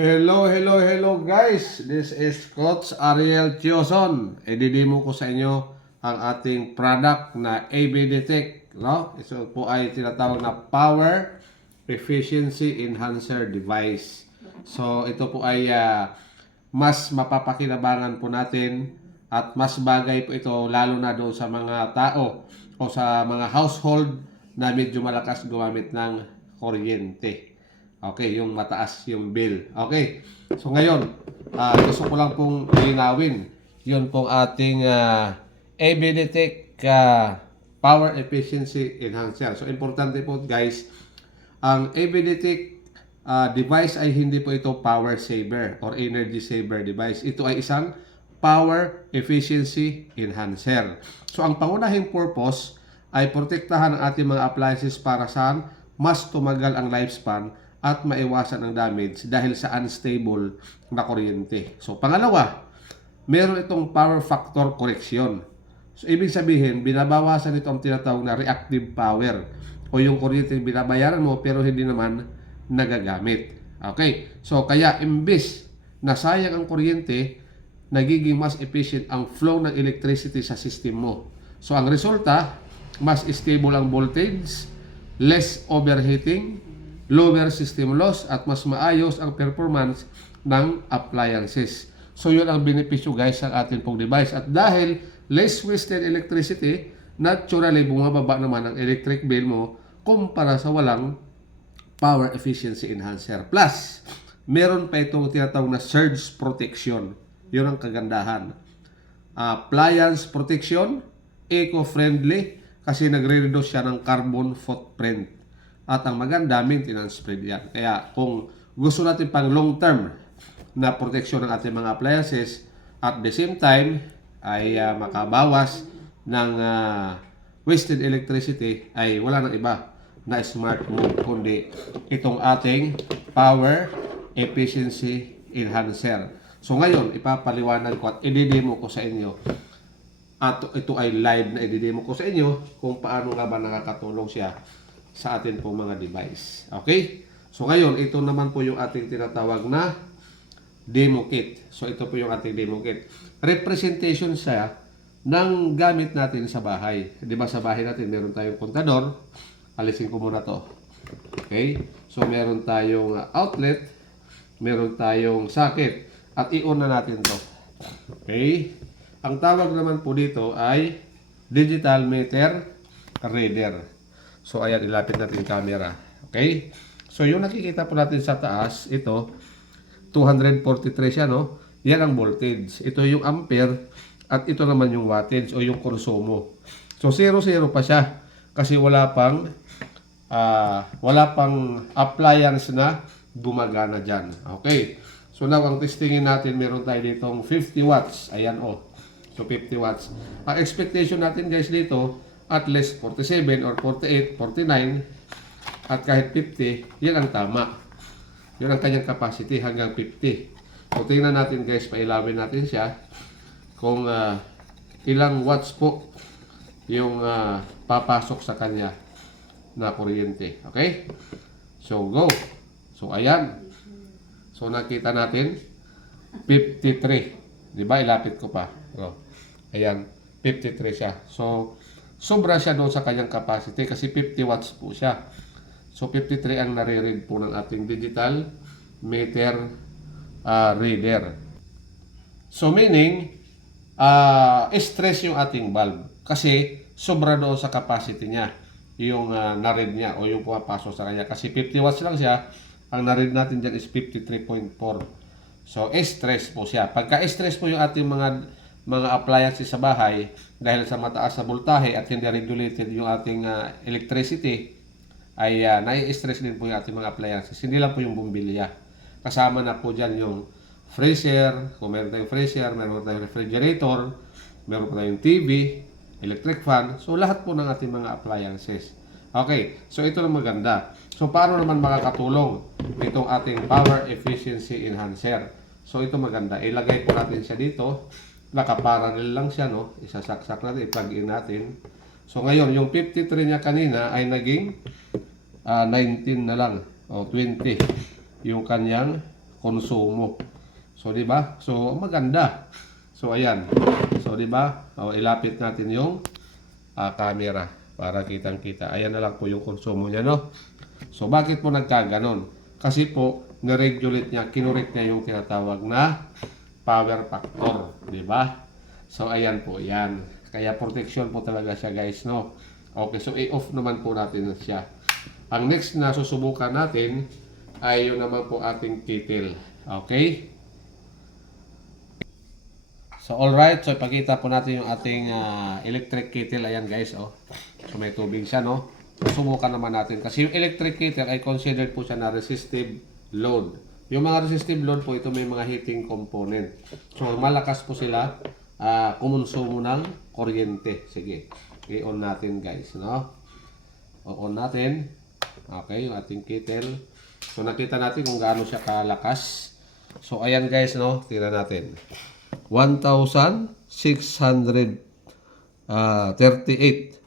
Hello guys! This is Coach Ariel Chioson. I-demo ko sa inyo ang ating product na ABD Tech. No? Ito po ay tinatawag na Power Efficiency Enhancer Device. So ito po ay mas mapapakinabangan po natin at mas bagay po ito lalo na doon sa mga tao o sa mga household na medyo malakas gumamit ng kuryente. Okay, yung mataas yung bill. Okay, so ngayon, gusto ko lang pong linawin. Yun pong ating ABD Tech Power Efficiency Enhancer. So, importante po guys, ang ABD Tech device ay hindi po ito power saver or energy saver device. Ito ay isang power efficiency enhancer. So, ang pangunahing purpose ay protektahan ang ating mga appliances para saan mas tumagal ang lifespan at maiwasan ang damage dahil sa unstable na kuryente. So, pangalawa, meron itong power factor correction. So, ibig sabihin, binabawasan ito ang tinatawag na reactive power o yung kuryente binabayaran mo pero hindi naman nagagamit. Okay? So, kaya imbis na sayang ang kuryente, nagiging mas efficient ang flow ng electricity sa system mo. So, ang resulta, mas stable ang voltage, less overheating, lower system loss, at mas maayos ang performance ng appliances. So yun ang benepisyo guys sa atin pong device. At dahil less wasted electricity, naturally bumababa naman ang electric bill mo kumpara sa walang power efficiency enhancer. Plus, meron pa itong tinatawag na surge protection. Yun ang kagandahan. Appliance protection, eco-friendly, kasi nagre-reduce siya ng carbon footprint. At ang maganda, maintenance spread yan. Kaya kung gusto natin pang long-term na proteksyon ng ating mga appliances, at the same time ay makabawas ng wasted electricity, ay wala nang iba na smart move kundi itong ating power efficiency enhancer. So ngayon, ipapaliwanag ko at i-demo ko sa inyo. At ito ay live na i-demo ko sa inyo kung paano nga ba nakakatulong siya sa atin pong mga device. Okay? So ngayon, ito naman po yung ating tinatawag na demo kit. So ito po yung ating demo kit. Representation siya ng gamit natin sa bahay. Di ba sa bahay natin, meron tayong kontador. Alisin ko muna to. Okay? So meron tayong outlet, meron tayong socket, at i-on na natin to. Okay? Ang tawag naman po dito ay digital meter reader. So, ayan, ilapit natin yung camera. Okay? So, yung nakikita po natin sa taas, ito, 243 siya, no? Yan ang voltage. Ito yung ampere, at ito naman yung wattage o yung konsumo. So, 0-0 pa siya. Kasi wala pang appliance na gumagana dyan. Okay? So, now, ang testingin natin, meron tayo ditong 50 watts. Ayan, oh. So, 50 watts. Ang expectation natin, guys, dito, at least 47 or 48, 49, at kahit 50, yan ang tama. Yan ang kanyang capacity hanggang 50. So, tingnan natin guys, pailawin natin siya kung ilang watts po yung papasok sa kanya na kuryente. Okay? So, go. So, ayan. So, nakita natin 53. Diba? Ilapit ko pa. So, ayan. 53 siya. So, sobra siya doon sa kanyang capacity kasi 50 watts po siya. So 53 ang nare-read po ng ating digital meter reader. So meaning, stress yung ating bulb kasi sobra doon sa capacity niya yung na-read niya o yung pumapasok sa kanya. Kasi 50 watts lang siya, ang na-read natin dyan is 53.4. So stress po siya. Pagka-stress po yung ating mga appliances sa bahay dahil sa mataas na voltahe at hindi regulated yung ating electricity, ay nai-stress din po yung ating mga appliances. Hindi lang po yung bumbilya. Kasama na po dyan yung freezer, kung meron tayong freezer, meron tayong refrigerator, meron po tayong TV, electric fan. So lahat po ng ating mga appliances. Okay, so ito na maganda. So paano naman makakatulong itong ating power efficiency enhancer? So ito maganda. Ilagay po natin siya dito. Nakaparallel lang siya, no? Isasaksak natin, i-plug in natin. So ngayon, yung 53 niya kanina ay naging 19 na lang o 20 yung kanyang konsumo. So, di ba? So, maganda. So, ayan. So, di ba? O, ilapit natin yung camera para kitang-kita. Ayan na lang po yung konsumo niya, no? So, bakit po nagkaganon? Kasi po, niregulate niya, kinurek niya yung tinatawag na power factor. Di ba? So, ayan po, yan. Kaya protection po talaga siya, guys, no? Okay, so i-off naman po natin siya. Ang next na susubukan natin ay yun naman po ating kettle. Okay? So, alright. So, ipakita po natin yung ating electric kettle. Ayan, guys, oh. So, may tubig siya, no? Susubukan naman natin. Kasi yung electric kettle ay considered po siya na resistive load. Yung mga resistive load po, ito may mga heating component. So, malakas po sila kumonsumo ng kuryente. Sige, i-on natin, guys, no? O-on natin. Okay, yung ating kettle. So, nakita natin kung gaano siya kalakas. So, ayan, guys, no? Tingnan natin. 1,638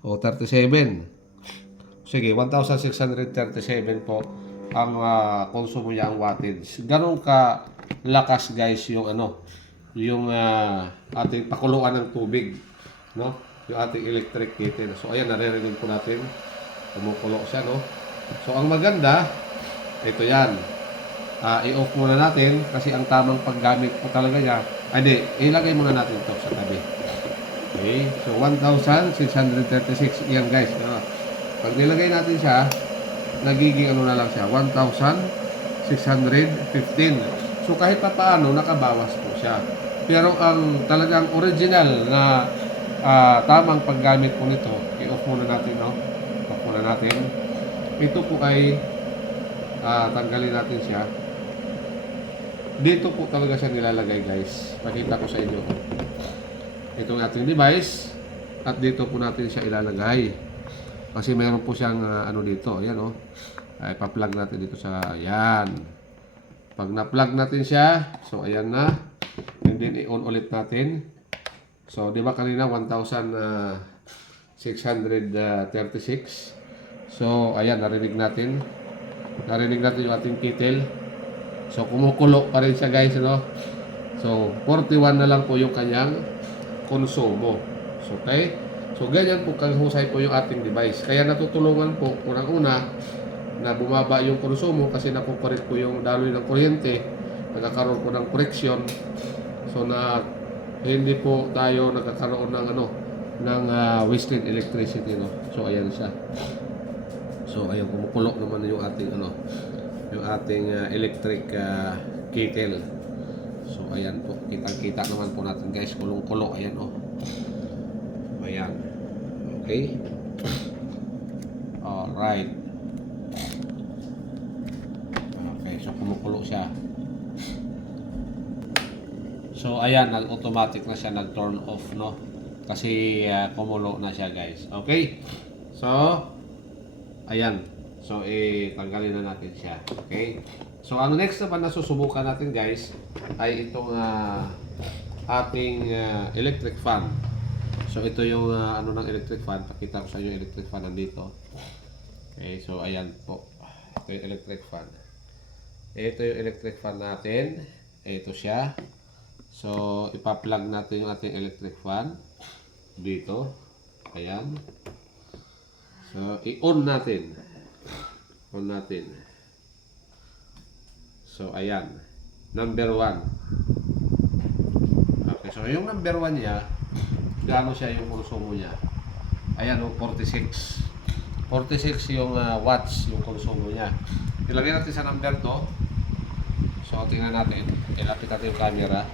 o 37. Sige, 1,637 po ang konsumo niya, ang wattage. Ganun ka lakas, guys, yung yung ating pakuluan ng tubig, no? Yung ating electric kettle. So ayan, naririnig po natin kumukulo siya, no? So ang maganda, ito yan. I-off muna natin kasi ang tamang paggamit po talaga niya. Hindi, ilagay muna natin ito sa tabi. Okay, so 1,636 yan, guys. Pag nilagay natin siya, nagiging na lang siya, 1,615. So kahit pa paano, nakabawas po siya. Pero ang talagang original na tamang paggamit po nito, i-off muna natin, no? Off muna natin. Ito po ay tanggalin natin siya. Dito po talaga siya nilalagay, guys. Pakita ko sa inyo. Ito ang ating device. At dito po natin siya ilalagay. Kasi mayroon po siyang dito. Ayan, oh. Ay, pa-plug natin dito sa, ayan. Pag na-plug natin siya, so ayan na. And then i-on ulit natin. So, di ba kanina 1,636. So, ayan, narinig natin. Narinig natin yung ating kettle. So, kumukulo pa rin siya, guys, no? So, 41 na lang po yung kanyang konsumo. So, okay? So, ganyan po kahusay po yung ating device. Kaya natutulungan po, unang-una, na bumaba yung konsumo kasi nakukorek po yung daloy ng kuryente. Nagkakaroon po ng correction. So, na hindi po tayo nagkakaroon ng ng wasted electricity, no? So, ayan siya. So, ayan, kumukulo naman yung ating yung ating electric kettle. So, ayan po. Kitang-kita naman po natin, guys. Kulong-kulo. Ayan, oh. Ayan. Okay. Alright. Okay. So, kumukulo siya. So, ayan. Nag-automatic na siya. Nag-turn off, no? Kasi kumulo na siya, guys. Okay. So, ayan. So, tanggalin na natin siya. Okay? So, ang next naman na susubukan natin, guys, ay itong ating electric fan. So, ito yung ng electric fan. Pakita ko sa inyo yung electric fan nandito. Okay, so, ayan po. Ito yung electric fan. Ito yung electric fan natin. Ito siya. So, ipa-plug natin yung ating electric fan. Dito. Ayan. So, i-on natin. On natin. So, ayan. Number 1. Okay, so yung number 1 niya, gaano siya yung konsumo niya? Ayan, 46. 46 yung watts yung konsumo niya. Ilagay natin sa number 2. So, tingnan natin. Ilapit natin yung camera.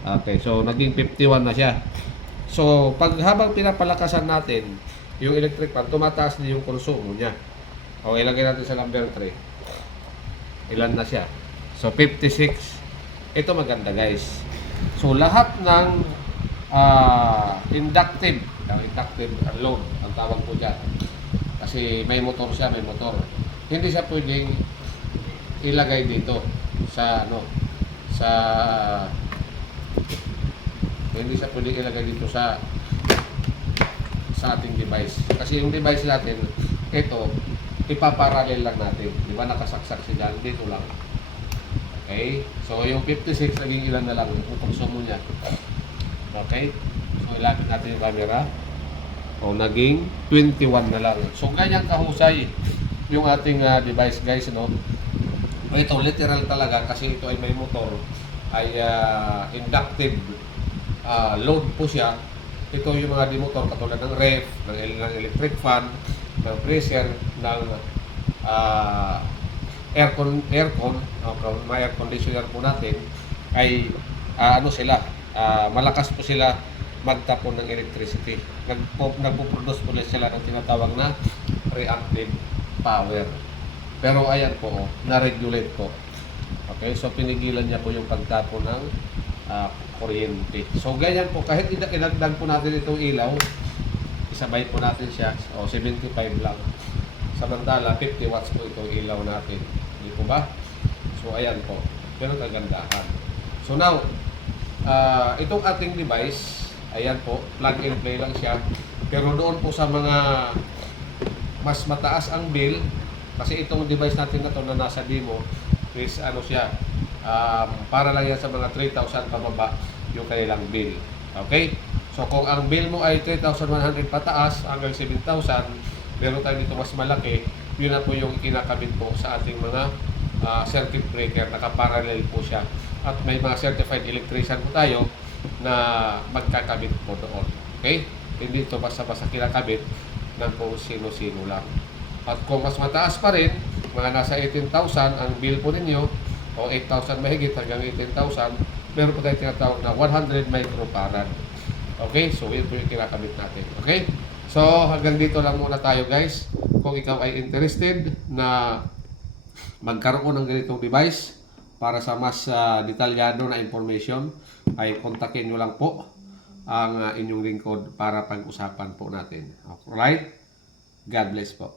Okay, so naging 51 na siya. So, habang pinapalakasan natin yung electric fan, tumataas din yung konsumo niya. O, ilagay natin sa number 3. Ilan na siya? So, 56. Ito maganda, guys. So, lahat ng inductive load, ang tawag po dyan. Kasi may motor siya, may motor. Hindi siya pwedeng ilagay dito sa, hindi siya pwedeng ilagay dito sa ating device. Kasi yung device natin, ito, ipaparallel lang natin. Di ba nakasaksak siya dyan? Dito lang. Okay? So, yung 56, naging ilan na lang yung konsumo niya. Okay? So, ilapit natin yung camera. O, naging 21 na lang. So, ganyan kahusay yung ating device, guys, no? Ito, literal talaga kasi ito ay may motor, ay inductive load po siya. Ito yung mga demotor katulad ng ref, ng electric fan, ng freezer, ng aircon, mga air conditioner po natin ay ano sila, malakas po sila magtapon ng electricity. Nagpo-produce po sila ng tinatawag na reactive power. Pero ayan po, na-regulate po. Okay, so pinigilan niya po yung pagtapon ng kuryente. So ganyan po, kahit idagdag po natin itong ilaw, isabay po natin siya, o 75 lang. Samantala, 50 watts po itong ilaw natin. Hindi po ba? So ayan po, pero kagandahan. So now, itong ating device, ayan po, plug and play lang siya. Pero doon po sa mga mas mataas ang bill, kasi itong device natin na to na nasa demo is ano siya, para lang yan sa mga 3,000 pababa yung kanilang bill. Okay? So kung ang bill mo ay 3,100 pataas hanggang 7,000, meron tayo dito mas malaki, yun na po yung kinakabit po sa ating mga circuit breaker. Nakaparallel po siya. At may mga certified electrician po tayo na magkakabit po doon. Okay? Hindi ito basta-basta kinakabit ng kung sino-sino lang. At kung mas mataas pa rin, mga nasa 18,000 ang bill po ninyo, o 8,000 mahigit hanggang 18,000, meron po tayo tinatawag na 100 microfarad. Okay? So, yun po yung kinakabit natin. Okay? So, hanggang dito lang muna tayo, guys. Kung ikaw ay interested na magkaroon ng ganitong device para sa mas detalyado na information, ay kontakin nyo lang po ang inyong lingkod para pag-usapan po natin. Alright? God bless po.